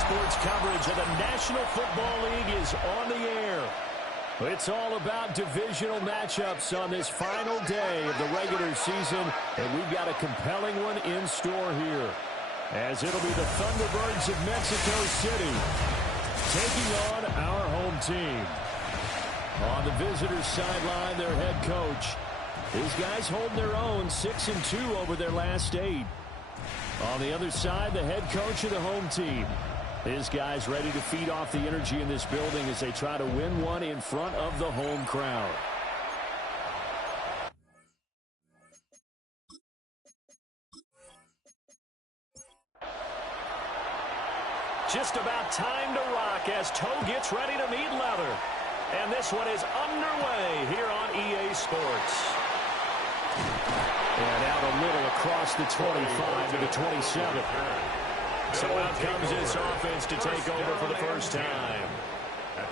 Sports coverage of the National Football League is on the air. It's all about divisional matchups on this final day of the regular season, and we've got a compelling one in store here, as it'll be the Thunderbirds of Mexico City taking on our home team. On the visitors' sideline, their head coach. These guys holding their own, 6-2 over their last 8. On the other side, the head coach of the home team. His guys ready to feed off the energy in this building as they try to win one in front of the home crowd. Just about time to rock as toe gets ready to meet leather. And this one is underway here on EA Sports. And out a little across the 25 to the 27. So out comes this offense to take over for the first time.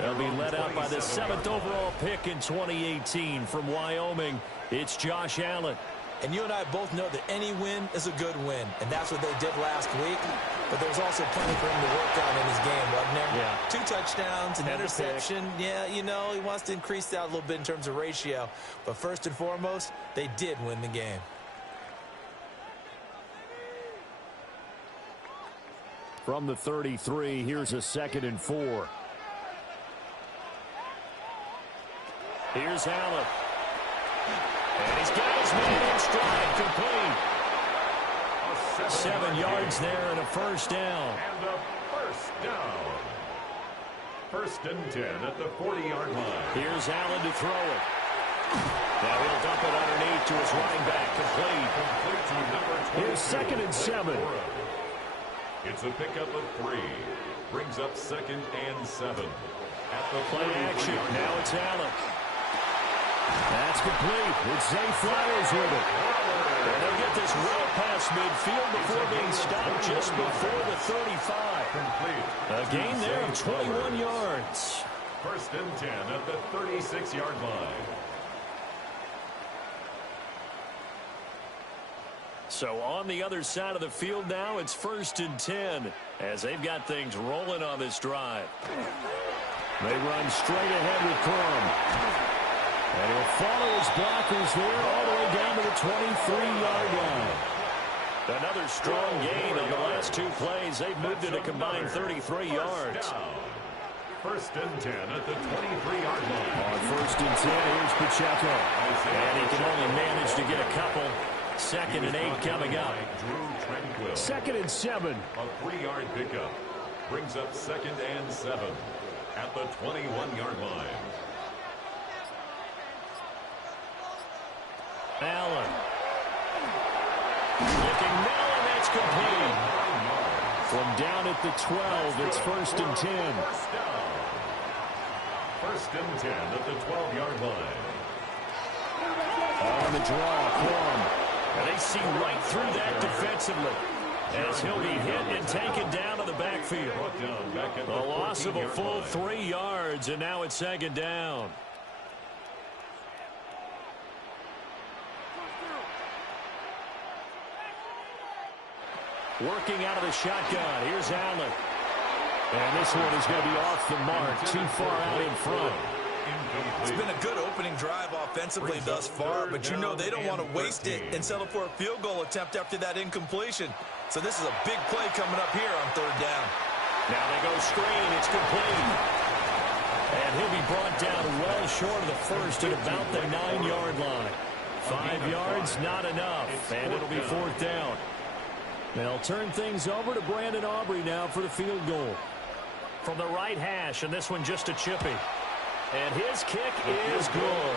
They'll be led out by the 7th overall pick in 2018 from Wyoming. It's Josh Allen. And you and I both know that any win is a good win. And that's what they did last week. But there was also plenty for him to work on in his game, wasn't there? Yeah. 2 touchdowns, an interception. Yeah, you know, he wants to increase that a little bit in terms of ratio. But first and foremost, they did win the game. From the 33, here's a 2nd and 4. Here's Allen. And he's got his man in stride, complete. 7 yards there and a first down. And a first down. 1st and 10 at the 40-yard line. Here's Allen to throw it. Now he'll dump it underneath to his running back, complete. Here's 2nd and 7. It's a pickup of 3. Brings up 2nd and 7. At the play action. Now it's Allen. That's complete. It's Zay Flowers with it. And they'll get this well past midfield before being stopped just before the 35. Complete. A gain there of 21 yards. 1st and 10 at the 36-yard line. So on the other side of the field now, it's 1st and 10 as they've got things rolling on this drive. They run straight ahead with Corum. And he'll follow his blockers there all the way down to the 23-yard line. Another strong gain on the last 2 plays. They've moved it a combined 33 yards. 1st and 10 at the 23-yard line. On 1st and 10, here's Pacheco. And he can only manage to get a couple. 2nd and 8 coming up. 2nd and 7. A 3-yard pickup. Brings up 2nd and 7 at the 21-yard line. Allen. Looking now, and that's complete. From down at the 12, it's 1st and 10. 1st and 10 at the 12-yard line. On the draw, Corum. And they see right through that defensively as he'll be hit and taken down to the backfield. A loss of a full 3 yards, and now it's 2nd down. Working out of the shotgun. Here's Allen. And this one is going to be off the mark. Too far out in front. It's been a good opening drive offensively thus far, but you know they don't want to waste it and settle for a field goal attempt after that incompletion. So this is a big play coming up here on 3rd down. Now they go screen. It's complete. And he'll be brought down well short of the first at about the 9-yard line. 5 yards, not enough. And it'll be 4th down. They'll turn things over to Brandon Aubrey now for the field goal. From the right hash, and this one just a chippy. And his kick is good.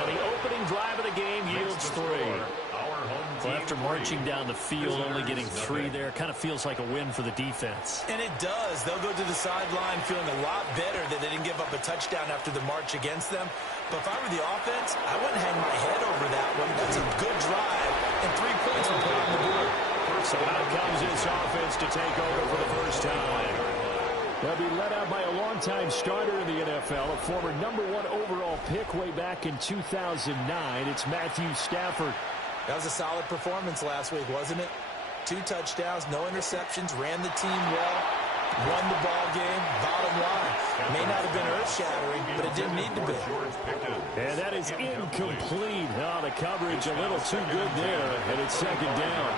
And the opening drive of the game yields 3. Well, after marching down the field, only getting 3 there, kind of feels like a win for the defense. And it does. They'll go to the sideline feeling a lot better that they didn't give up a touchdown after the march against them. But if I were the offense, I wouldn't hang my head over that one. That's a good drive, and 3 points were put on the board. So out comes this offense to take over for the first time. They'll be led out by a longtime starter in the NFL, a former #1 overall pick way back in 2009. It's Matthew Stafford. That was a solid performance last week, wasn't it? 2 touchdowns, no interceptions, ran the team well. Won the ball game, bottom line. May not have been earth-shattering, but it didn't need to be. And that is incomplete. Oh, the coverage a little too good there, and it's second down.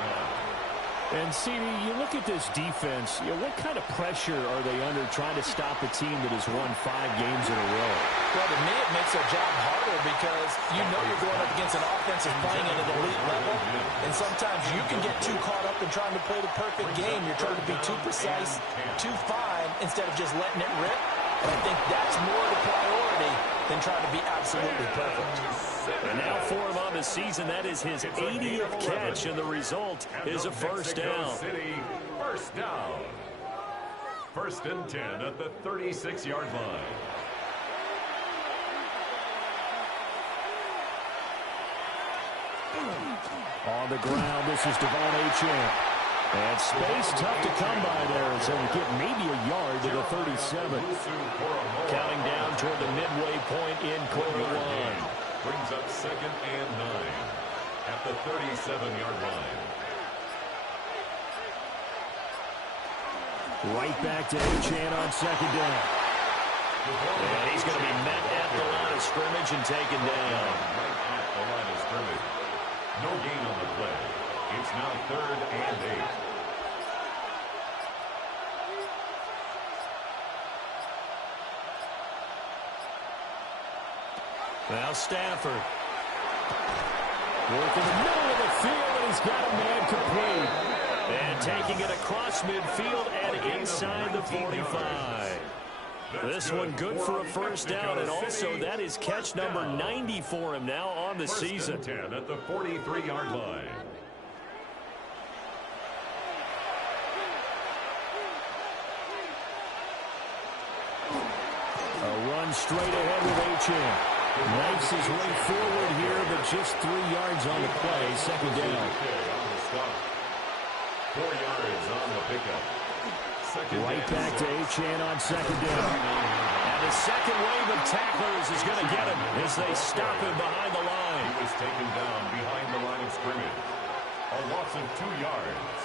And, CD, you look at this defense, what kind of pressure are they under trying to stop a team that has won 5 games in a row? Well, to me, it makes their job harder because you know you're going up against an offense that's playing at an elite level, and sometimes you can get too caught up in trying to play the perfect game. You're trying to be too precise, too fine, instead of just letting it rip. And I think that's more the priority than trying to be absolutely perfect. And now for him on the season, that is his 80th catch, and the result is a first down. First down. 1st and 10 at the 36-yard line. On the ground, this is Devon Achane. And space tough to come by there, so we get maybe a yard to the 37. Counting down toward the midway point in quarter 1. Brings up 2nd and 9 at the 37-yard line. Right back to Achane on 2nd down. And he's going to be met at the line of scrimmage and taken down. Right at the line of scrimmage. No gain on the play. It's now 3rd and 8. Now Stafford. Working the middle of the field, and he's got a man complete. And taking it across midfield and inside the 45. This one good for a first down, and also that is catch number 90 for him now on the season. 1st and 10 at the 43-yard line. A run straight ahead with Achane. Knifes his way forward here, but just 3 yards on the play. 2nd down. 4 yards on the pickup. Right back to Achane on 2nd down. And the second wave of tacklers is going to get him as they stop him behind the line. He was taken down behind the line of scrimmage. A loss of 2 yards.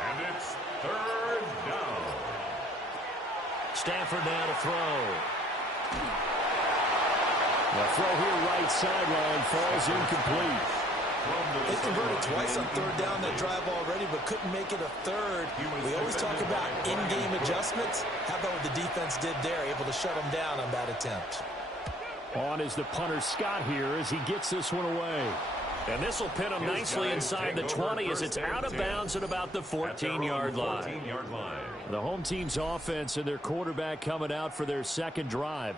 And it's 3rd down. Stafford now to throw. The throw here right sideline falls incomplete. They converted twice on 3rd down that drive already, but couldn't make it a 3rd. We always talk about in-game adjustments. How about what the defense did there, able to shut them down on that attempt. On is the punter Scott here as he gets this one away. And this will pin him nicely inside the 20 as it's out of bounds at about the 14-yard line. The home team's offense and their quarterback coming out for their 2nd drive.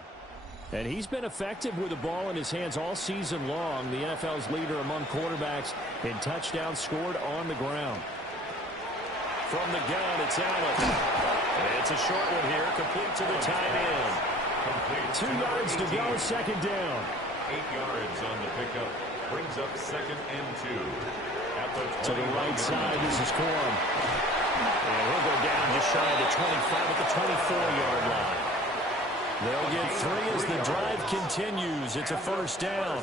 And he's been effective with the ball in his hands all season long. The NFL's leader among quarterbacks in touchdowns scored on the ground. From the gun, it's Allen. It's a short one here, complete to the tight end. 2 yards to go, 2nd down. 8 yards on the pickup. Brings up 2nd and 2. At the to the right side, this is Corum. And he'll go down just shy of the 25 at the 24-yard line. They'll get 3 as the drive continues. It's a first down.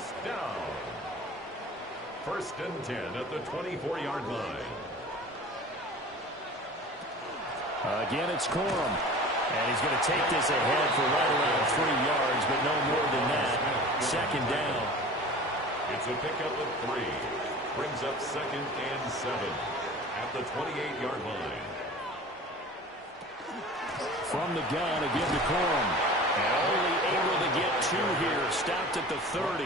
1st and 10 at the 24-yard line. Again, it's Corum. And he's going to take this ahead for right around 3 yards, but no more than that. 2nd down. It's a pickup of 3. Brings up 2nd and 7 at the 28-yard line. From the gun, again to Corum. And only able to get 2 here. Stopped at the 30.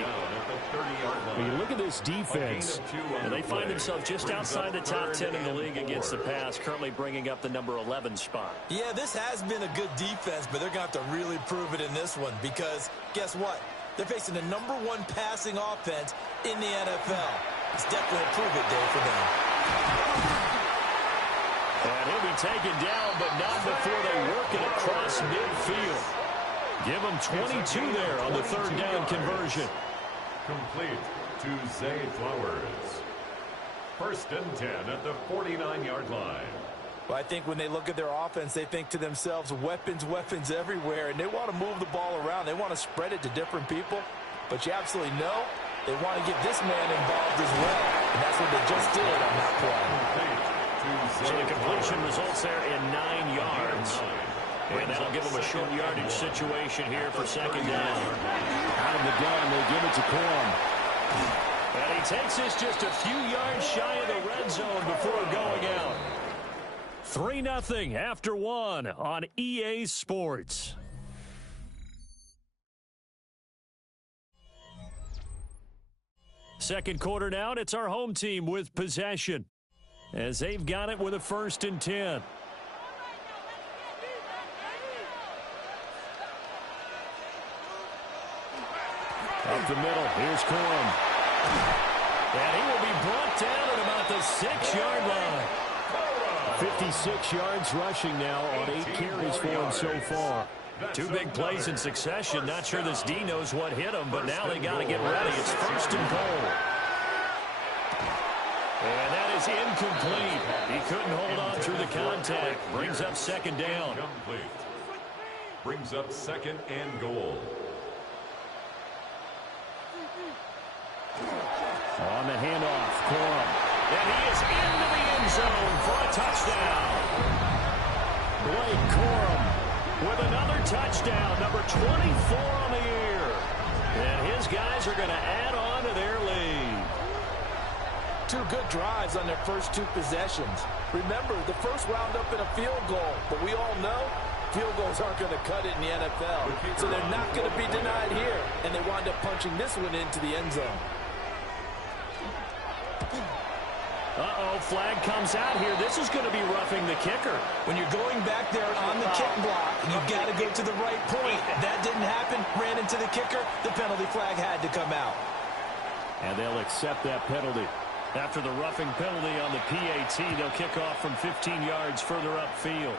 When you look at this defense, and they find themselves just outside the top 10 in the league against the pass, currently bringing up the number 11 spot. Yeah, this has been a good defense, but they're going to have to really prove it in this one because guess what? They're facing the number 1 passing offense in the NFL. It's definitely a prove-it day for them. And he'll be taken down, but not before they work it across midfield. Give him 22 there on the 3rd down conversion. Complete to Zay Flowers. 1st and 10 at the 49-yard line. Well, I think when they look at their offense, they think to themselves, weapons, weapons everywhere, and they want to move the ball around. They want to spread it to different people, but you absolutely know they want to get this man involved as well, and that's what they just did on that play. So the completion results there in 9 yards. And that'll give them a short yardage situation here for second down. Out of the gun, they give it to Corum. And he takes this just a few yards shy of the red zone before going out. 3-0 after 1 on EA Sports. Second quarter now, and it's our home team with possession, as they've got it with a 1st and 10. Up the middle, here's Corum. And he will be brought down at about the 6-yard line. 56 yards rushing now on 8 carries for him so far. 2 big plays in succession. Not sure this D knows what hit him, but now they got to get ready. It's 1st and goal. And that is incomplete. He couldn't hold on through the contact. Brings up 2nd down. Brings up 2nd and goal. On the handoff, Corum. And he is into the end zone for a touchdown. Blake Corum with another touchdown, number 24 on the year. And his guys are going to add on to their lead. 2 good drives on their first 2 possessions. Remember, the first wound up in a field goal, but we all know field goals aren't going to cut it in the NFL. So they're not going to be denied here, and they wind up punching this one into the end zone. Uh-oh, flag comes out here. This is going to be roughing the kicker. When you're going back there on the kick block, you've got to go to the right point. That didn't happen. Ran into the kicker. The penalty flag had to come out. And they'll accept that penalty. After the roughing penalty on the PAT, they'll kick off from 15 yards further upfield.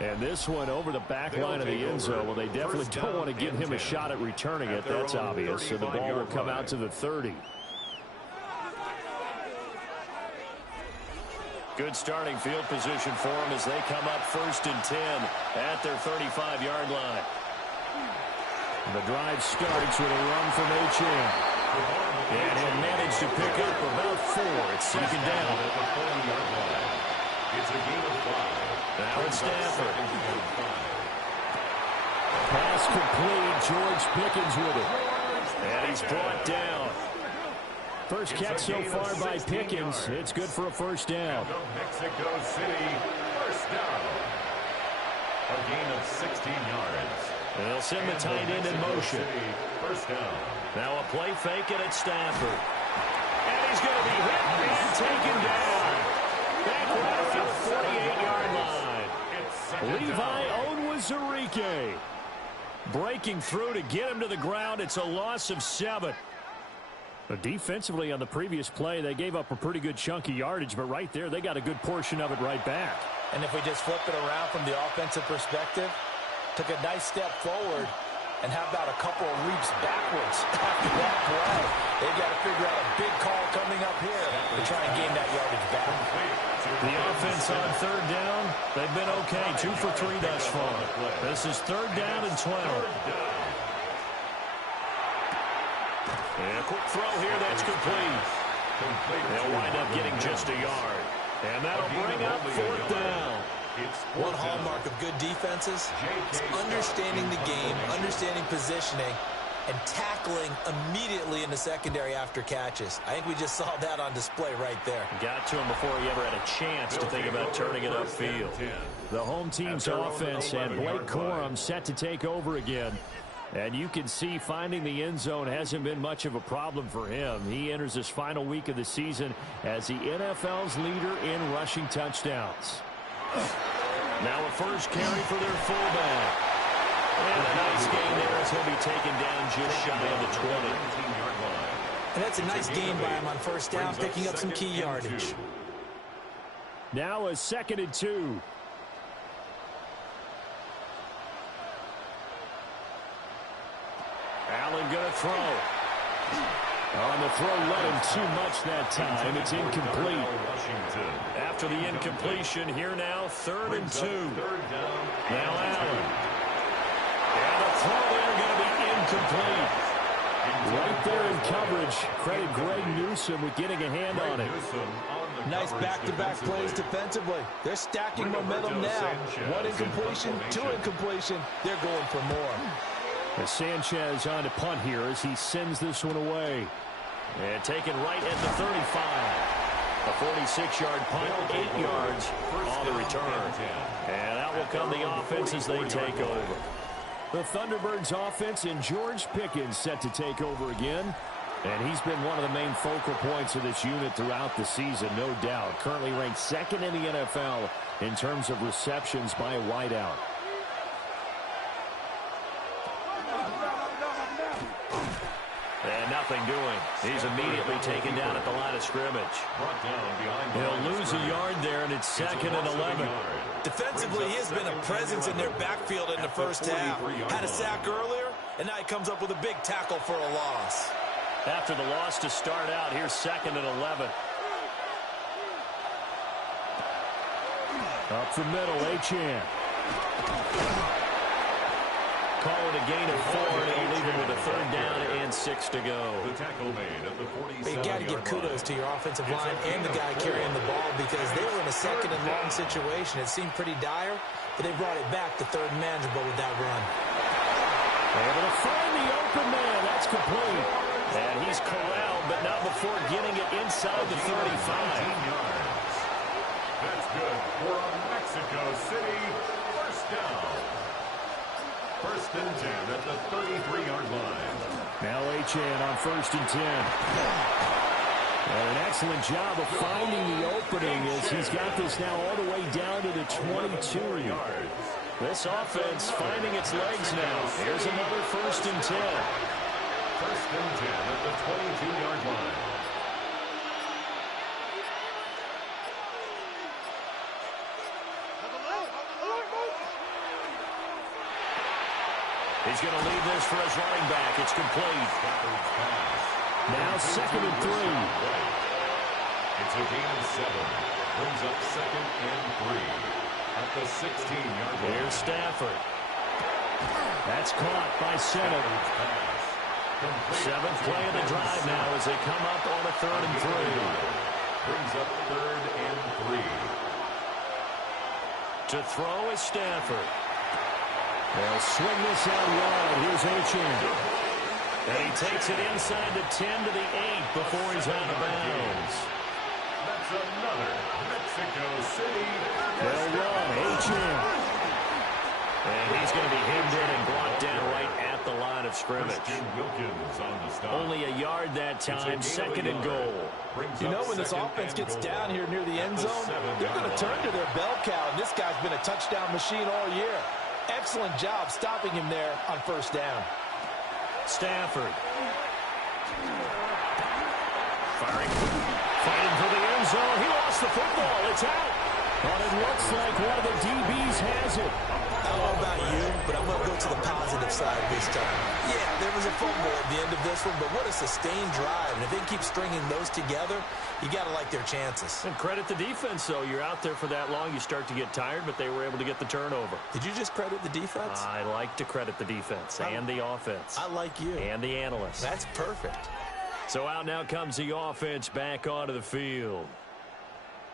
And this one over the back line of the end zone. Well, they definitely don't want to give him a shot at returning it. That's obvious. So the ball will come out to the 30. Good starting field position for them as they come up 1st and 10 at their 35-yard line. The drive starts with a run from H.M. And he'll manage to pick up about 4. It's 2nd down. It's a gain of 5. Now it's Stafford. Pass complete. George Pickens with it. And he's brought down. First catch so far by Pickens. It's good for a 1st down. Mexico City, 1st down. A gain of 16 yards. And they'll send the tight end in motion. 1st down. Now a play fake it at Stafford. And he's going to be hit and taken down. Back right around the 48-yard line. Levi Onwuzurike breaking through to get him to the ground. It's a loss of 7. But defensively on the previous play, they gave up a pretty good chunk of yardage, but right there, they got a good portion of it right back. And if we just flip it around from the offensive perspective, took a nice step forward, and how about a couple of leaps backwards after that play? They've got to figure out a big call coming up here to try and gain that yardage back. The offense on 3rd down, they've been okay, 2 for 3 thus far. This is 3rd down and 12. And a quick throw here, that's complete. They'll wind up getting just a yard. And that'll bring up 4th down. One hallmark of good defenses is understanding the game, understanding positioning, and tackling immediately in the secondary after catches. I think we just saw that on display right there. Got to him before he ever had a chance to think about turning it upfield. The home team's offense and Blake Corum set to take over again. And you can see finding the end zone hasn't been much of a problem for him. He enters his final week of the season as the NFL's leader in rushing touchdowns. Now a first carry for their fullback. And a nice gain there as he'll be taken down just shy of the 20. And that's a nice gain by him on 1st down, picking up some key yardage. Now a 2nd and 2. Allen going to throw. On the throw, let him too much that time. It's incomplete. After the incompletion, here now, 3rd and 2. Now Allen. And the throw there going to be incomplete. Right there in coverage. Credit Greg Newsome with getting a hand on it. Nice back-to-back plays defensively. They're stacking momentum now. One incompletion, two incompletion. They're going for more. Sanchez on to punt here as he sends this one away. And taken right at the 35. A 46-yard punt, 8 yards on the return. And out will come the offense as they take over. The Thunderbirds offense and George Pickens set to take over again. And he's been one of the main focal points of this unit throughout the season, no doubt. Currently ranked second in the NFL in terms of receptions by a wideout. And nothing doing. He's immediately taken down at the line of scrimmage. He'll lose a yard there, and it's second and 11. Defensively, he has been a presence in their backfield in the first half. Had a sack earlier, and now he comes up with a big tackle for a loss. After the loss to start out, here's second and 11. Up the middle, Achane. Call it a gain of 4, and it'll leave him with a third down and 6 to go. The tackle made at the 47-yard line. You got to give kudos to your offensive line and the guy carrying the ball because they were in a second and long situation. It seemed pretty dire, but they brought it back to third and manageable with that run. Able to find the open man. That's complete. And he's corralled, but not before getting it inside the 35. That's good for a Mexico City first down. First and 10 at the 33-yard line. Now Achane on first and 10. And an excellent job of finding the opening as he's got this now all the way down to the 22. This offense finding its legs now. Here's another first and 10. First and 10 at the 22-yard line. He's going to leave this for his running back. It's complete. Now second and 3. It's a gain of 7. Brings up second and 3 at the 16-yard line. Here's Stafford. That's caught by Senate. Seventh play of the drive now as they come up on a third and 3. Brings up third and 3. To throw is Stafford. They'll swing this out wide. Here's Achane. And he takes it inside the 10 to the 8 before he's out of bounds. That's another Mexico City. They'll run. Achane. And he's going to be hemmed in and brought down right at the line of scrimmage. Only a yard that time. Second and goal. You know, when this offense gets down here near the end zone, they're going to turn to their bell cow. And this guy's been a touchdown machine all year. Excellent job stopping him there on first down. Stafford. Fighting for the end zone. He lost the football. It's out. But it looks like one of the DBs has it. I don't know about you, but I'm going to go to the positive side this time. Yeah, there was a fumble at the end of this one, but what a sustained drive. And if they keep stringing those together, you got to like their chances. And credit the defense, though. You're out there for that long, you start to get tired, but they were able to get the turnover. Did you just credit the defense? I like to credit the defense and the offense. I like you. And the analysts. That's perfect. So out now comes the offense back onto the field.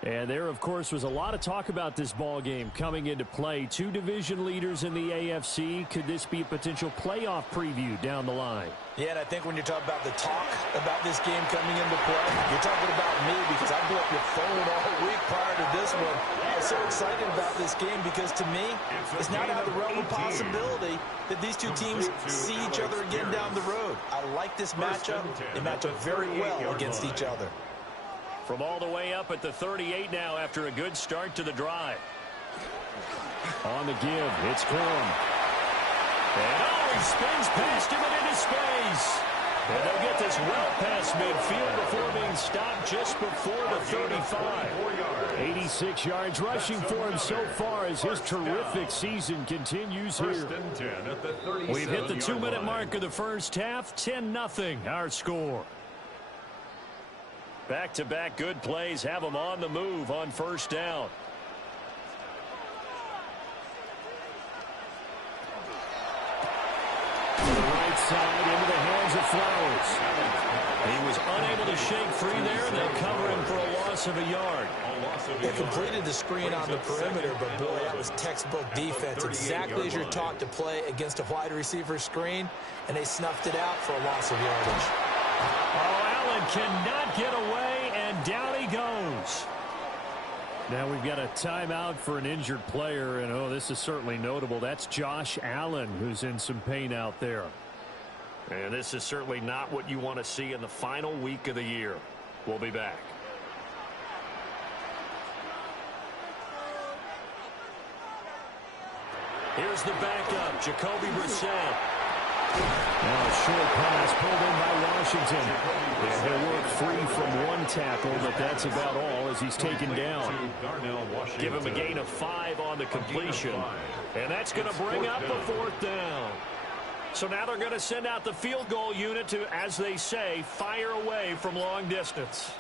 And there, of course, was a lot of talk about this ball game coming into play. Two division leaders in the AFC. Could this be a potential playoff preview down the line? Yeah, and I think when you're talking about the talk about this game coming into play, you're talking about me because I blew up your phone all week prior to this one. I was so excited about this game because, to me, it's not out of the realm of possibility that these two teams see each other again down the road. I like this matchup. They match up very well against each other. From all the way up at the 38 now after a good start to the drive. On the give, it's Corum. And he spins past him and into space. And they'll get this well past midfield before being stopped just before the 35. 86 yards rushing for him so far as his terrific season continues here. We've hit the 2-minute mark of the first half. 10-0 our score. Back-to-back good plays have them on the move on first down. To the right side into the hands of Flowers. He was unable to shake free there, and they'll cover him for a loss of a yard. They completed the screen on the perimeter, but boy, that was textbook defense. Exactly as you're taught to play against a wide receiver screen, and they snuffed it out for a loss of yardage. Oh, Allen cannot get away, and down he goes. Now we've got a timeout for an injured player, and oh, this is certainly notable. That's Josh Allen, who's in some pain out there. And this is certainly not what you want to see in the final week of the year. We'll be back. Here's the backup, Jacoby Brissett. Now a short pass pulled in by Washington. And he'll work free from one tackle, but that's about all as he's taken down. Give him a gain of 5 on the completion. And that's going to bring up the 4th down. So now they're going to send out the field goal unit to, as they say, fire away from long distance.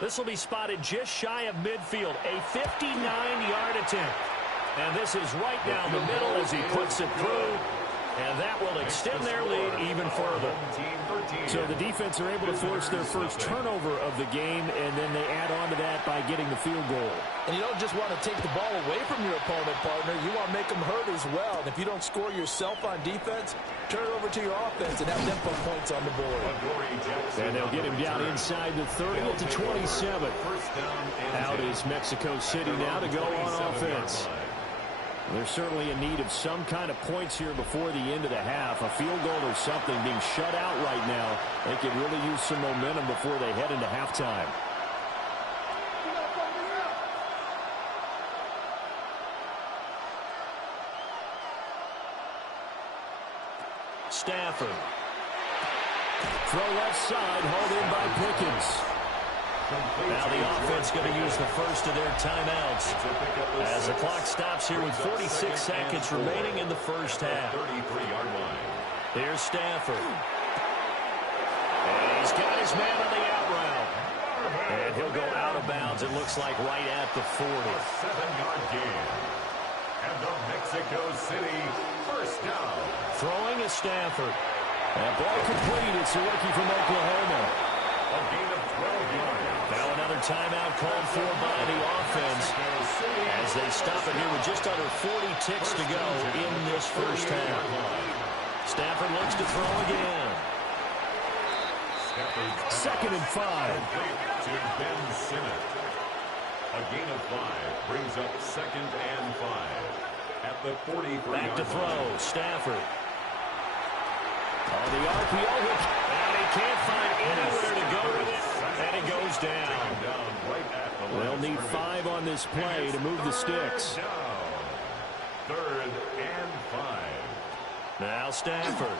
This will be spotted just shy of midfield, a 59-yard attempt. And this is right down the middle as he puts it through. And that will extend their lead even further. So the defense are able to force their first turnover of the game, and then they add on to that by getting the field goal. And you don't just want to take the ball away from your opponent, partner. You want to make them hurt as well. And if you don't score yourself on defense, turn it over to your offense and have them put points on the board. And they'll get him down inside the 30 at the 27. Out is Mexico City now to go on offense. They're certainly in need of some kind of points here before the end of the half. A field goal or something being shut out right now. They could really use some momentum before they head into halftime. Stafford. Throw left side, hauled in by Pickens. Now the offense going to use the first of their timeouts as the clock stops here with 46 seconds remaining in the first half. Here's Stafford. And he's got his man on the out route. And he'll go out of bounds, it looks like, right at the 40. 7-yard gain. And the Mexico City first down. Throwing is Stafford. And ball complete. It's a rookie from Oklahoma. A gain of 12 yards. Now another timeout called for by the offense as they stop it here with just under 40 ticks to go in this first half. Stafford looks to throw again. 2nd and 5. To Ben Simmons. A gain of 5 brings up 2nd and 5 at the 43. Back to throw. Stafford. On the RPO hook. And he can't find anywhere to go with it. And it goes down. They'll need 5 on this play to move the sticks. 3rd and 5. Now Stafford.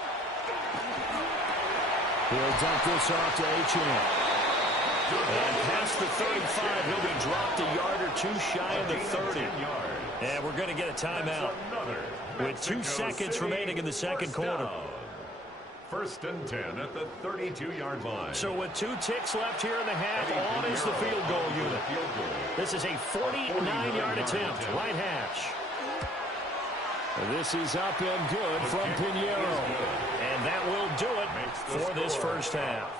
He'll dump this off to Achane. And past the 35, he'll be dropped a yard or two shy of the 30. And we're going to get a timeout with 2 seconds remaining in the second quarter. 1st and 10 at the 32-yard line. So with 2 ticks left here in the half, on is the field goal unit. This is a 49-yard attempt, right hash. This is up and good from Pinheiro. And that will do it for this first half.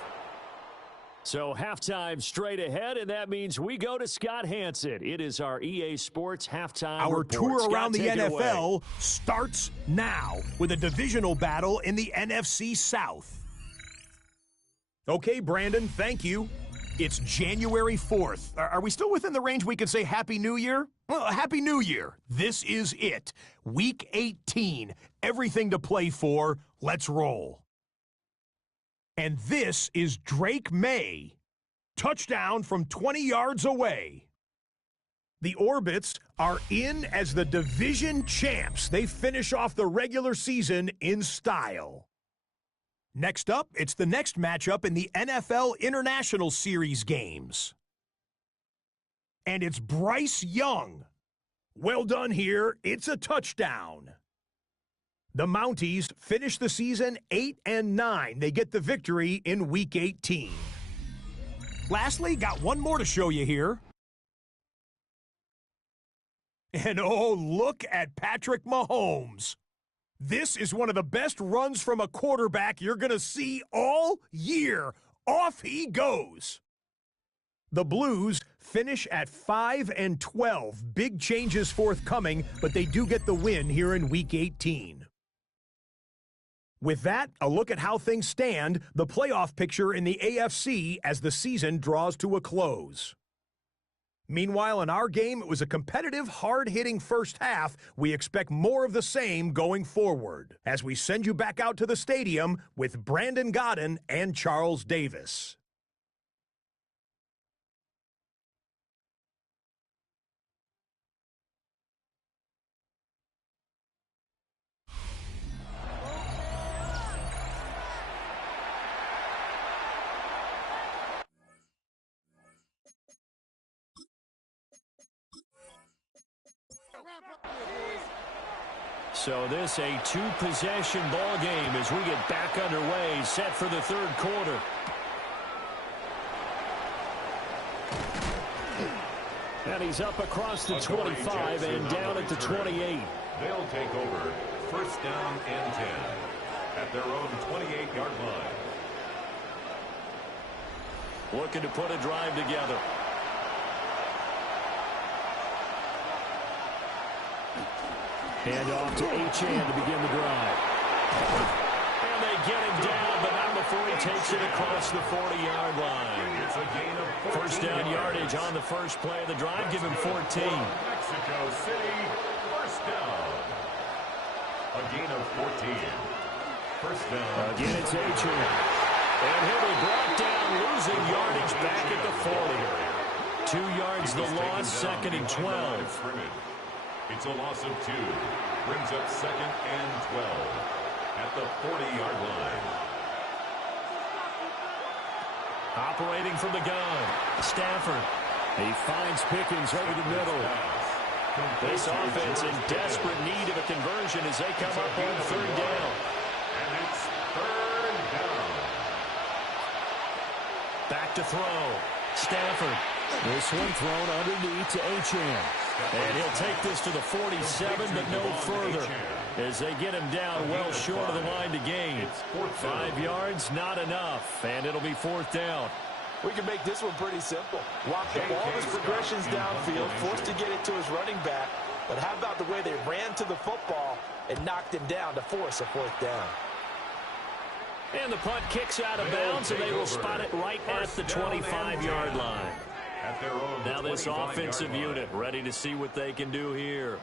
So halftime straight ahead, and that means we go to Scott Hansen. It is our EA Sports halftime Our report. tour Scott, around the take it NFL away. starts now with a divisional battle in the NFC South. Okay, Brandon, thank you. It's January 4th. Are we still within the range we could say Happy New Year? Well, Happy New Year. This is it. Week 18. Everything to play for. Let's roll. And this is Drake May. Touchdown from 20 yards away. The Orbits are in as the division champs. They finish off the regular season in style. Next up, it's the next matchup in the NFL International Series games. And it's Bryce Young. Well done here. It's a touchdown. The Mounties finish the season 8-9. They get the victory in Week 18. Lastly, got one more to show you here. And oh, look at Patrick Mahomes. This is one of the best runs from a quarterback you're going to see all year. Off he goes. The Blues finish at 5-12. Big changes forthcoming, but they do get the win here in Week 18. With that, a look at how things stand, the playoff picture in the AFC as the season draws to a close. Meanwhile, in our game, it was a competitive, hard-hitting first half. We expect more of the same going forward as we send you back out to the stadium with Brandon Godden and Charles Davis. So this a two-possession ball game as we get back underway, set for the third quarter. And he's up across the 25 and down at the 28. They'll take over first down and 10 at their own 28-yard line. Looking to put a drive together. Hand off to Achan to begin the drive. And they get him down, but not before he takes it across the 40-yard line. It's a gain of 14 First down yardage yards. on the first play of the drive. Give him 14. Mexico City, first down. A gain of 14. First down. Again, it's Achan. And he'll be brought down, losing yardage back at the 40. 2 yards the loss, second and 12. It's a loss of 2. Brings up second and 12 at the 40-yard line. Operating from the gun, Stafford. He finds Pickens over the middle. This offense in desperate need of a conversion as they come up on third down. And it's third down. Back to throw. Stafford. This one thrown underneath to Achan. And he'll take this to the 47, but no further as they get him down well short of the line to gain. 5 yards, not enough, and it'll be fourth down. We can make this one pretty simple. Walk all his progressions downfield, forced to get it to his running back. But how about the way they ran to the football and knocked him down to force a fourth down? And the punt kicks out of bounds, and they will spot it right at the 25-yard line. Now this offensive unit ready to see what they can do here.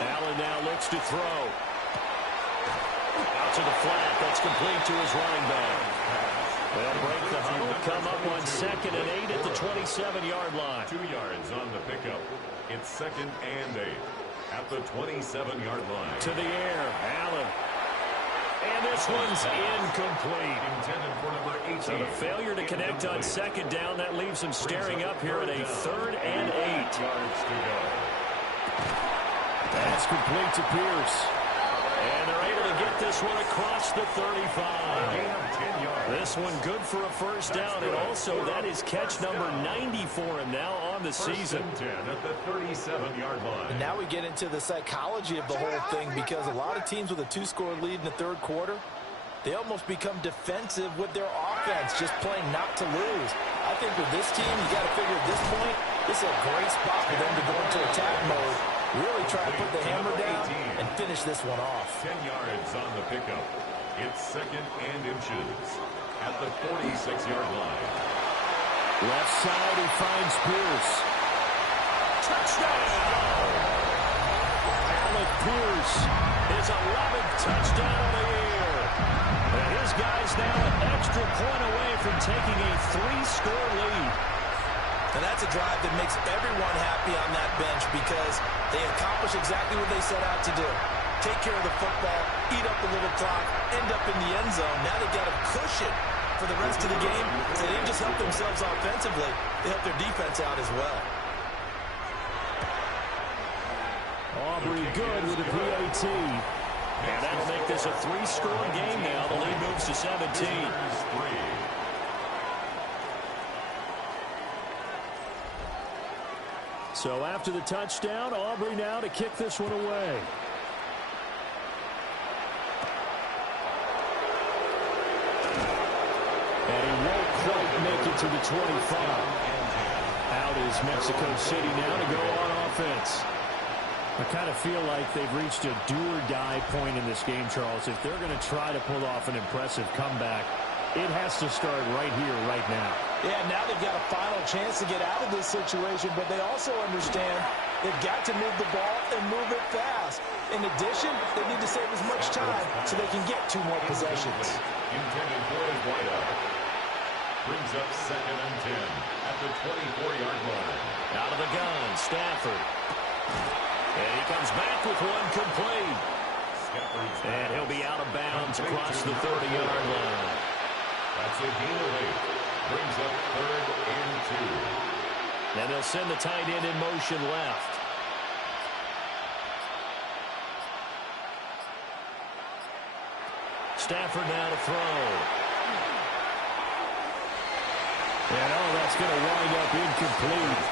Allen now looks to throw. Out to the flat. That's complete to his running back. They'll break the huddle, come up on second and 8 at the 27-yard line. 2 yards on the pickup. It's second and 8 at the 27-yard line. To the air, Allen. And this one's incomplete. Intended for number 18. So the failure to connect on second down, that leaves him staring up here at a third and 8. Yards to go. That's complete to Pierce. And they're able to get this one across the 35. Gain of 10 yards. This one good for a first down, and also that is catch number 90 for him now on the season. First and 10 at the 37-yard line. And now we get into the psychology of the whole thing, because a lot of teams with a 2-score lead in the third quarter, they almost become defensive with their offense, just playing not to lose. I think with this team, you got to figure at this point, this is a great spot for them to go into attack mode, really try to put the hammer down and finish this one off. 10 yards on the pickup. It's second and inches at the 46-yard line. Left side, he finds Pierce. Touchdown! Alec Pierce, his 11th touchdown of the year. And his guys now an extra point away from taking a 3-score lead. And that's a drive that makes everyone happy on that bench, because they accomplish exactly what they set out to do. Take care of the football, eat up a little clock, end up in the end zone. Now they've got a cushion for the rest of the game. So they didn't just help themselves offensively, they helped their defense out as well. Aubrey good with a PAT. And that'll make this a 3-score game now. The lead moves to 17. So after the touchdown, Aubrey now to kick this one away. And he won't quite make it to the 25. Out is Mexico City now to go on offense. I kind of feel like they've reached a do-or-die point in this game, Charles. If they're going to try to pull off an impressive comeback, it has to start right here, right now. Yeah, now they've got a final chance to get out of this situation, but they also understand they've got to move the ball and move it fast. In addition, they need to save as much time so they can get 2 more possessions. Intended for his wideout. Brings up 2nd and 10 at the 24-yard line. Out of the gun, Stafford. And he comes back with one complete. And he'll be out of bounds across the 30-yard line. That's a gain of 8. Brings up 3rd and 2. And they'll send the tight end in motion left. Stafford now to throw. And that's going to wind up incomplete.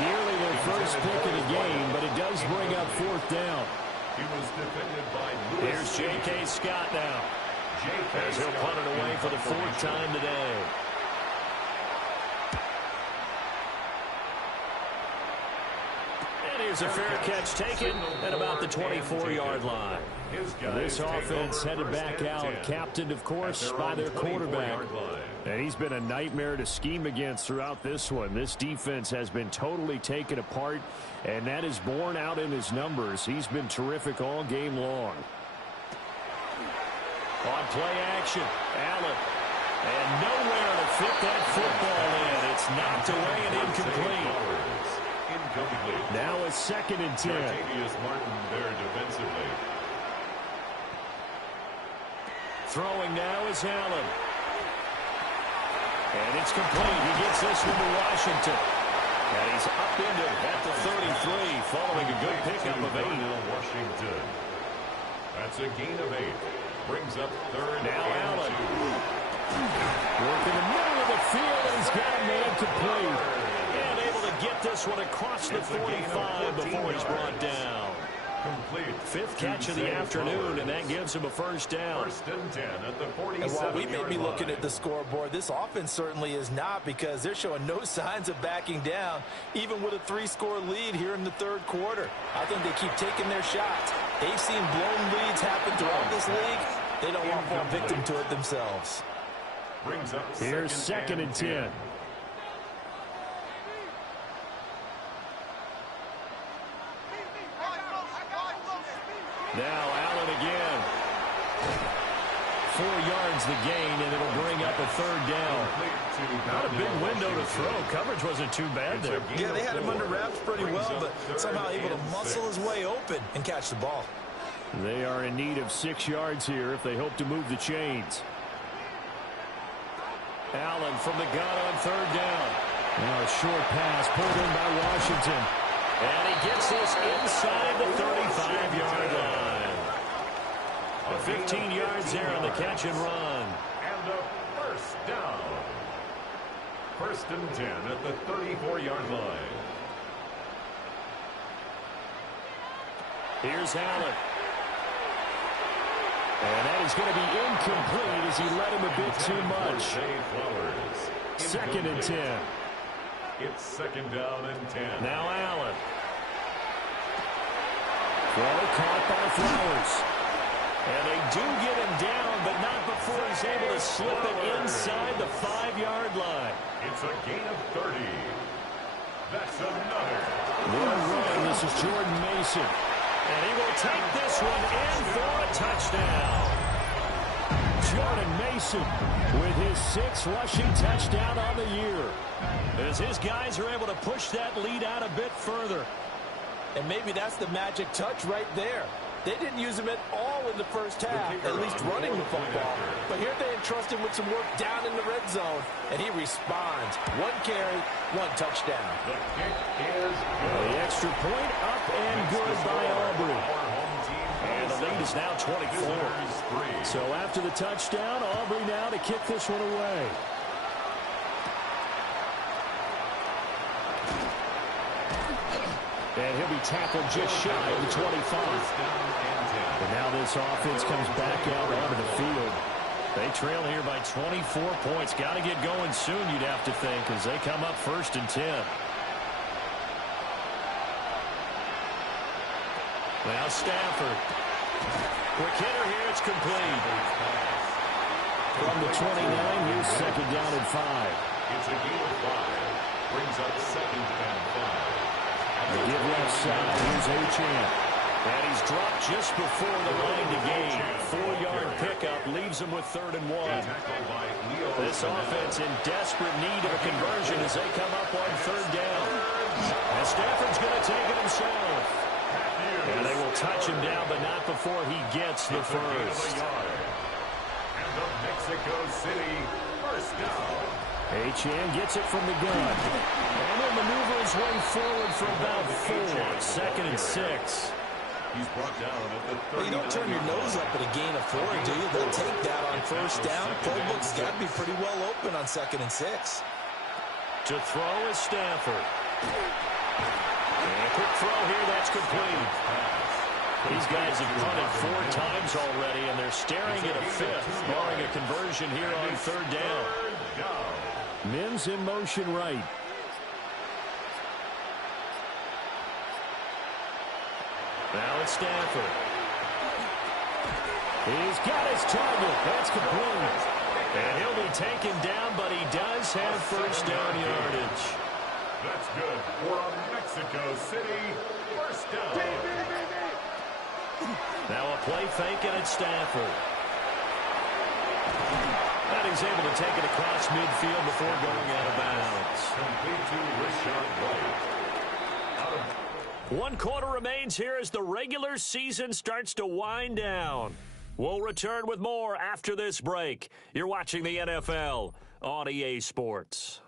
Nearly their first pick of the game, but it does bring up 4th down. He was defended by Lewis. Here's J.K. Scott now. As he'll punt it away for the 4th time today. And here's a fair catch taken at about the 24-yard line. This offense headed back out, captained, of course, by their quarterback. And he's been a nightmare to scheme against throughout this one. This defense has been totally taken apart, and that is borne out in his numbers. He's been terrific all game long. On play action, Allen. And nowhere to fit that football in. It's knocked away and incomplete. Now it's 2nd and 10. Martin there defensively. Throwing now is Allen. And it's complete. He gets this one to Washington. And he's up into at the 33 following a good pickup of 8. Washington. That's a gain of 8. Brings up 3rd now and Allen. 2. Work in the middle of the field, and he's got a man complete. And able to get this one across the 45 before he's brought down. Complete. 5th catch of the afternoon, and that gives him a 1st down. 1st and 10 at the 47-yard line. And while we may be looking at the scoreboard, this offense certainly is not, because they're showing no signs of backing down, even with a 3-score lead here in the 3rd quarter. I think they keep taking their shots. They've seen blown leads happen throughout this league. They don't want to fall victim to it themselves. Brings up Here's 2nd and 10. Now Allen again. 4 yards the gain, and it'll bring up a 3rd down. Not a big window to throw. Coverage wasn't too bad there. Yeah, they had him under wraps pretty well, but somehow able to muscle his way open and catch the ball. They are in need of 6 yards here if they hope to move the chains. Allen from the gun on 3rd down. Now a short pass pulled in by Washington. And he gets this inside the 35-yard line. 15 yards there on the catch and run. And a 1st down. 1st and 10 at the 34-yard line. Here's Allen. And that is going to be incomplete as he let him a bit too much. 2nd and 10. It's 2nd down and 10. Now Allen. Throw caught by Flowers. And they do get him down, but not before he's able to slip it inside the 5-yard line. It's a gain of 30. That's another. One run. This is Jordan Mason. And he will take this one in for a touchdown. Jordan Mason with his 6th rushing touchdown on the year. As his guys are able to push that lead out a bit further. And maybe that's the magic touch right there. They didn't use him at all in the first half, at least running the football. But here they entrust him with some work down in the red zone, and he responds. 1 carry, 1 touchdown. The kick is good. The extra point up and good by Aubrey. And the lead is now 24. So after the touchdown, Aubrey now to kick this one away. And he'll be tackled just shy of the 25. And now this offense comes back out onto the field. They trail here by 24 points. Got to get going soon, you'd have to think, as they come up 1st and 10. Now Stafford. Quick hitter here. It's complete. From the 29, here's 2nd down and 5. It's a gain of 5. Brings up 2nd and 5. They give left side. Here's Achane. And he's dropped just before the line to gain. 4-yard pickup leaves him with 3rd and 1. This offense in desperate need of a conversion as they come up on 3rd down. And Stafford's going to take it himself. And they will touch him down, but not before he gets the first. And the Mexico City first down. Achane gets it from the gun. And he'll maneuver his way forward for about 4. 2nd and 6. He's brought down at the 30. Well, you don't turn your nose up at a gain of 4, do you? They'll take that on 1st down. Playbook's got to be pretty well open on 2nd and 6. To throw is Stafford. And a quick throw here, that's complete. These guys have punted 4 times already, and they're staring at a 5th, barring a conversion here on 3rd down. Mims in motion right. Now it's Stafford. He's got his target. That's complete. And he'll be taken down, but he does have 1st down yardage. That's good for a Mexico City first down. Now a play fake, and it's Stafford. And he's able to take it across midfield before going out of bounds. Complete to Rashad White. 1 quarter remains here as the regular season starts to wind down. We'll return with more after this break. You're watching the NFL on EA Sports.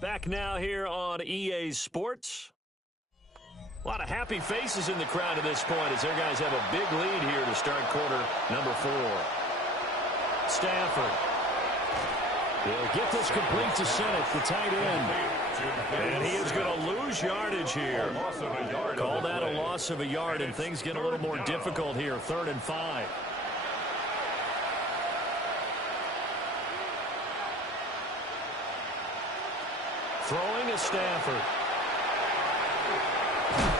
Back now here on EA Sports. A lot of happy faces in the crowd at this point as their guys have a big lead here to start quarter number 4. Stafford. He'll get this complete to Senate, the tight end. And he is going to lose yardage here. Call that a loss of a yard, and things get a little more difficult here. 3rd and 5. Throwing is Stafford.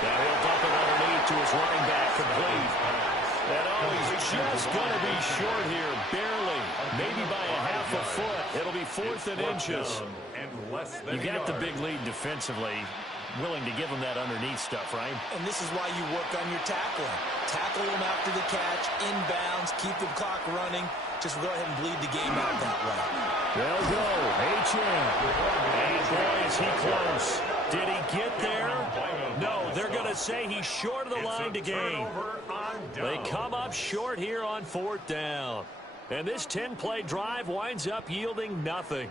Now he'll dump it underneath to his running back, complete. And he's just going to be short here, barely, maybe by a half a foot. It'll be 4th and inches. You got the big lead defensively, willing to give him that underneath stuff, right? And this is why you work on your tackling. Tackle them after the catch, inbounds, keep the clock running. Just go ahead and bleed the game out that way. They'll go. Achane. And boy, is he close. Did he get there? No, they're going to say he's short of the line to gain. They come up short here on 4th down. And this 10-play drive winds up yielding nothing.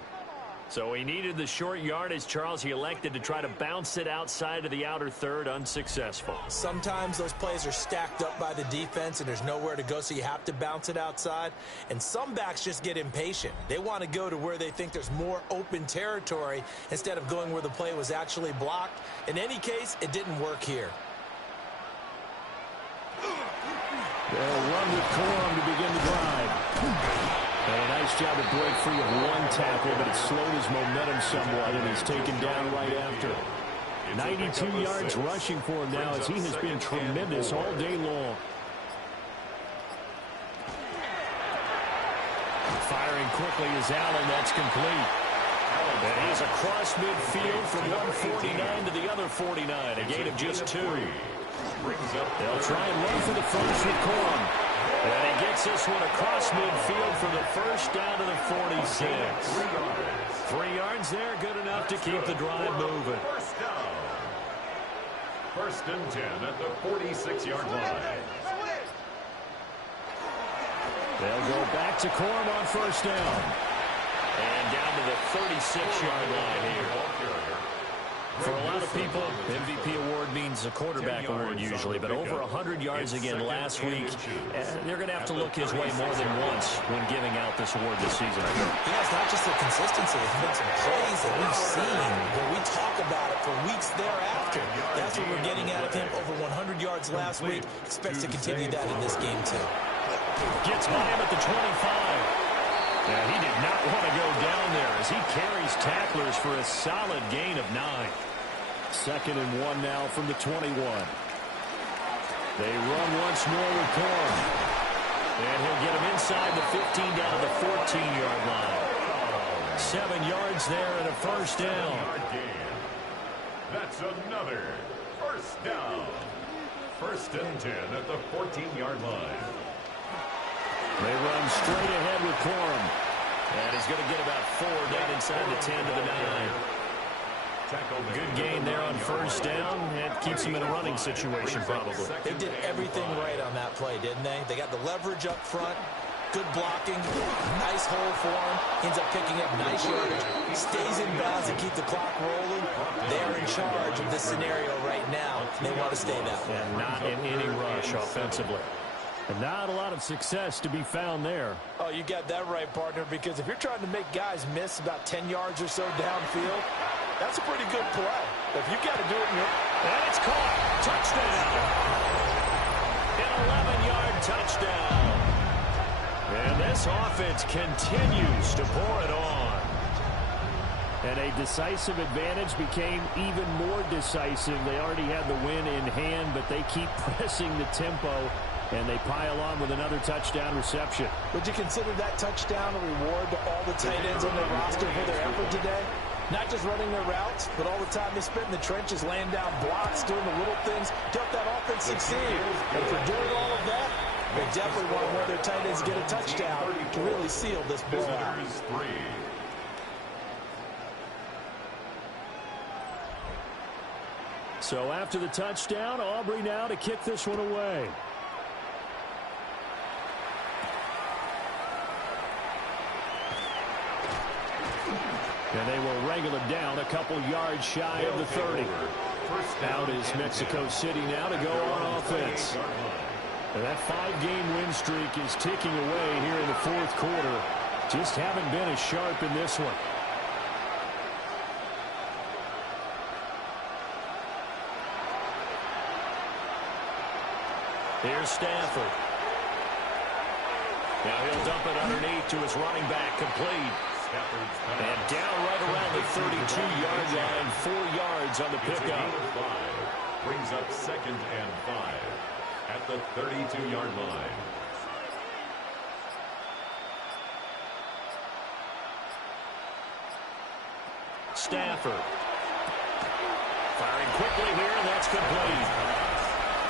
So he needed the short yardage, Charles. He elected to try to bounce it outside of the outer third, unsuccessful. Sometimes those plays are stacked up by the defense and there's nowhere to go, so you have to bounce it outside. And some backs just get impatient. They want to go to where they think there's more open territory instead of going where the play was actually blocked. In any case, it didn't work here. They'll run with Corum to begin the drive. And a nice job to break free of one tackle, but it slowed his momentum somewhat, and he's taken down right after. 92 yards rushing for him now, as he has been tremendous all day long. Firing quickly is Allen. That's complete. And he's across midfield from 149 to the other 49, a gain of just 2. They'll try and run for the first with Corum. And he gets this one across midfield for the first down to the 46. 3 yards there, good enough to keep the drive moving. First and 10 at the 46-yard line. They'll go back to Corum on first down. And down to the 36-yard line here. For a lot of people, MVP award means a quarterback award usually, but over 100 yards again last week. They're going to have to look his way more than once when giving out this award this season, I think. Yeah, it's not just the consistency. It's been some plays that we've seen where we talk about it for weeks thereafter. That's what we're getting out of him. Over 100 yards last week. Expects to continue that in this game, too. Gets by him at the 25. Yeah, he did not want to go down there as he carries tacklers for a solid gain of 9. 2nd and 1 now from the 21. They run once more with Corum. And he'll get him inside the 15 down to the 14-yard line. 7 yards there and a first down. That's another first down. 1st and 10 at the 14-yard line. They run straight ahead with Corum. And he's going to get about 4 down inside the 10 to the 9. Good gain there on first down. And keeps him in a running situation probably. They did everything right on that play, didn't they? They got the leverage up front. Good blocking. Nice hole for him. Ends up picking up nice yardage. Stays in bounds to keep the clock rolling. They're in charge of this scenario right now. They want to stay that way. And not in any rush offensively. And not a lot of success to be found there. Oh, you got that right, partner, because if you're trying to make guys miss about 10 yards or so downfield, that's a pretty good play. If you've got to do it, and it's caught. Touchdown. An 11-yard touchdown. And this offense continues to pour it on. And a decisive advantage became even more decisive. They already had the win in hand, but they keep pressing the tempo, and they pile on with another touchdown reception. Would you consider that touchdown a reward to all the tight ends on their roster for their effort today? Not just running their routes, but all the time they spent in the trenches, laying down blocks, doing the little things to help that offense succeed. And for doing all of that, they definitely want one of their tight ends to get a touchdown to really seal this blowout. So after the touchdown, Aubrey now to kick this one away. And they will wrangle it down a couple yards shy of the 30. Out is Mexico City now to go on offense. And that 5-game win streak is ticking away here in the 4th quarter. Just haven't been as sharp in this one. Here's Stafford. Now he'll dump it underneath to his running back, complete. And down right around the 32-yard line, 4 yards on the pickup. Brings up 2nd and 5 at the 32-yard line. Stafford. Firing quickly here, and that's complete.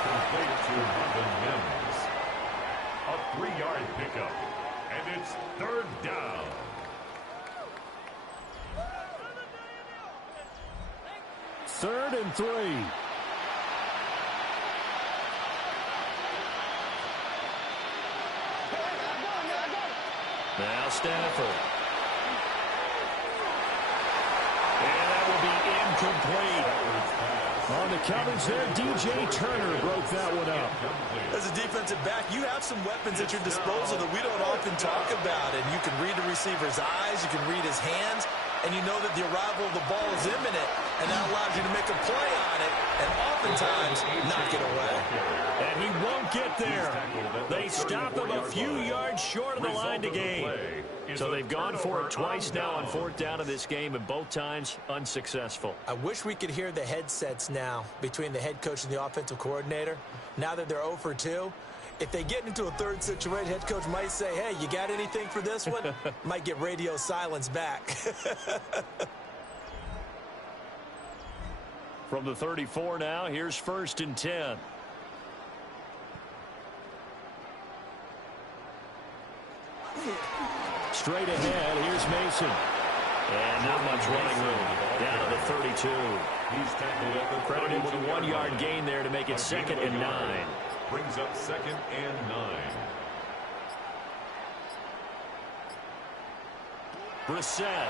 Complete to Marvin Mims. A 3-yard pickup, and it's 3rd down. Third and 3. Now Stafford. And that will be incomplete. On the coverage there, DJ Turner broke that one up. As a defensive back, you have some weapons at your disposal that we don't often talk about. And you can read the receiver's eyes, you can read his hands, and you know that the arrival of the ball is imminent, and that allows you to make a play on it and oftentimes knock it away. And he won't get there. They stop him a few yards short of the line to gain. So they've gone for it twice now on 4th down in this game, and both times unsuccessful. I wish we could hear the headsets now between the head coach and the offensive coordinator. Now that they're 0 for 2, if they get into a third situation, head coach might say, hey, you got anything for this one? Might get radio silence back. From the 34 now, here's 1st and 10. Straight ahead, here's Mason. And not much running room. Down to the 32. He's tackled at the credited with a 1-yard gain there to make it 2nd and 9. Brings up 2nd and 9. Brissett.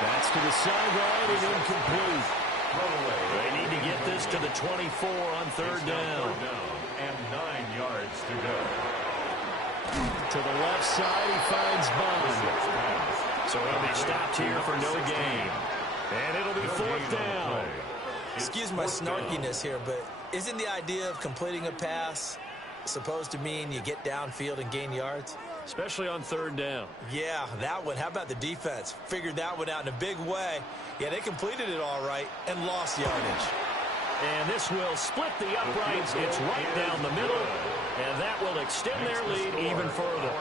That's to the sideline and incomplete. They need to get this to the 24 on third down. And 9 yards to go. To the left side, he finds Bond. So he'll be stopped here for no gain. And it'll be fourth down. Excuse my snarkiness here, but isn't the idea of completing a pass supposed to mean you get downfield and gain yards? Especially on third down. Yeah, that one. How about the defense? Figured that one out in a big way. Yeah, they completed it all right and lost yardage. And this will split the uprights. It's right down the middle. And that will extend their lead even further.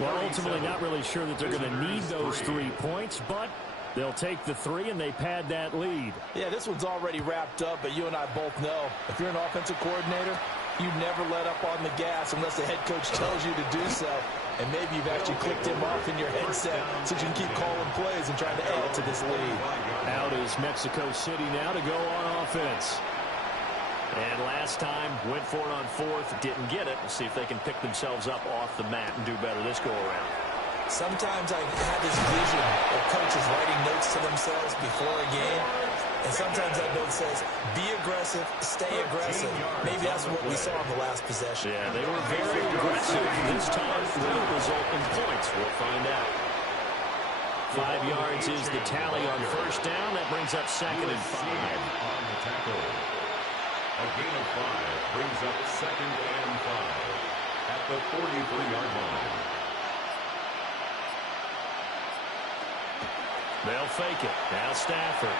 Well, ultimately not really sure that they're going to need those 3 points, but they'll take the 3 and they pad that lead. Yeah, this one's already wrapped up, but you and I both know if you're an offensive coordinator, you never let up on the gas unless the head coach tells you to do so. And maybe you've actually clicked him off in your headset so you can keep calling plays and trying to add to this lead. Out is Mexico City now to go on offense. And last time, went for it on fourth, didn't get it. We'll see if they can pick themselves up off the mat and do better this go-around. Sometimes I have this vision of coaches writing notes to themselves before a game. And sometimes that note says, be aggressive, stay aggressive. Maybe that's what we saw in the last possession. Yeah, they were very aggressive. This time will result in points. We'll find out. 5 yards is the tally on first down. That brings up second and 5. On the tackle. A gain of 5 brings up second and 5 at the 43-yard line. They'll fake it. Now Stafford.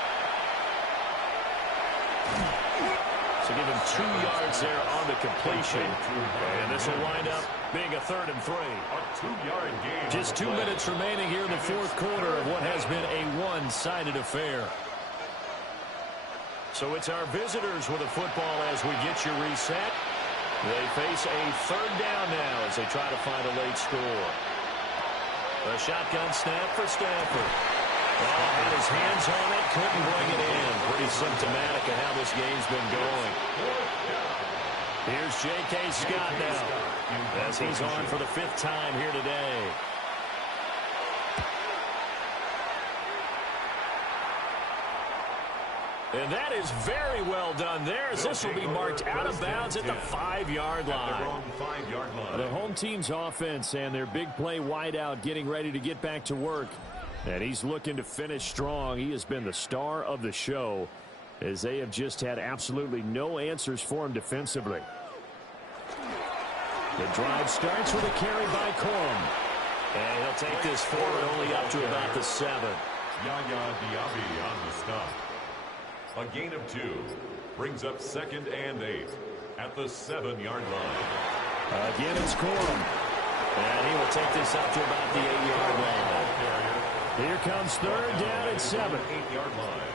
So give him 2 yards there on the completion. And this will wind up being a third and 3. A 2-yard gain. Just 2 minutes remaining here in the fourth quarter of what has been a one-sided affair. So it's our visitors with a football as we get you reset. They face a third down now as they try to find a late score. A shotgun snap for Stafford. Oh, had his hands on it, couldn't bring it in. Pretty symptomatic of how this game's been going. Here's J.K. Scott now as he's on for the 5th time here today. And that is very well done there as this will be marked out of bounds at the 5-yard line. The home team's offense and their big play wideout getting ready to get back to work. And he's looking to finish strong. He has been the star of the show as they have just had absolutely no answers for him defensively. The drive starts with a carry by Corum. And he'll take this forward only up to about the 7. Yaya Diaby on the stop. A gain of 2 brings up second and 8 at the 7-yard line. Again, it's Corum. And he will take this up to about the 8-yard line. Here comes third down at 7. 8-yard line.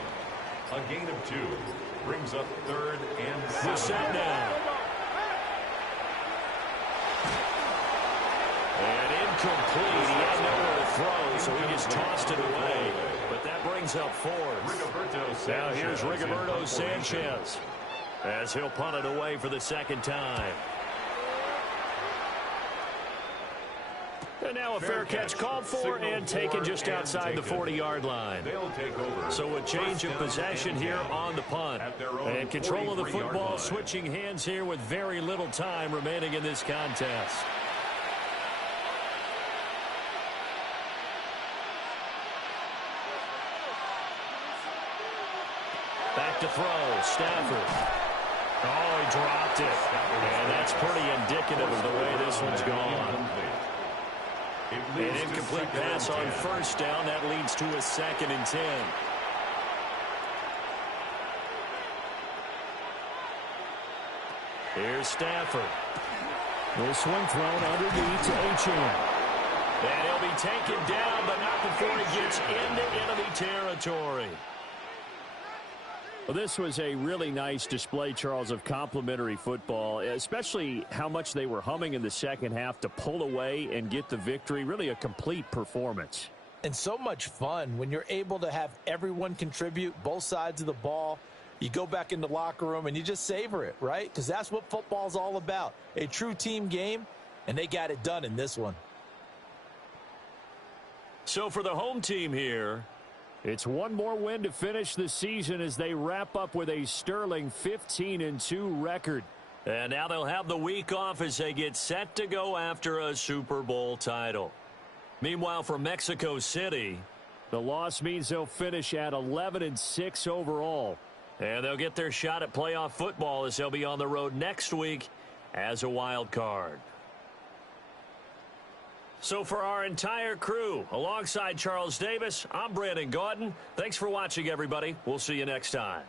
A gain of 2 brings up third and 7. We're set now. And incomplete. He had nowhere to throw, so he just tossed it away. But that brings up fourth. Now here's Rigoberto Sanchez as he'll punt it away for the second time. And now a fair catch called for and taken just outside the 40-yard line. So a change of possession here on the punt. And control of the football switching hands here with very little time remaining in this contest. Back to throw, Stafford. Oh, he dropped it. And that's pretty indicative of the way this one's gone. An incomplete pass on first down. That leads to a 2nd and 10. Here's Stafford. The swing thrown underneath to Achane. And he'll be taken down, but not before he gets into enemy territory. Well, this was a really nice display, Charles, of complimentary football, especially how much they were humming in the second half to pull away and get the victory. Really a complete performance. And so much fun when you're able to have everyone contribute, both sides of the ball. You go back in the locker room and you just savor it, right? Because that's what football's all about. A true team game, and they got it done in this one. So for the home team here, It's one more win to finish the season as they wrap up with a sterling 15-2 record. And now they'll have the week off as they get set to go after a Super Bowl title. Meanwhile, for Mexico City, the loss means they'll finish at 11-6 overall. And they'll get their shot at playoff football as they'll be on the road next week as a wild card. So for our entire crew, alongside Charles Davis, I'm Brandon Gaudin. Thanks for watching, everybody. We'll see you next time.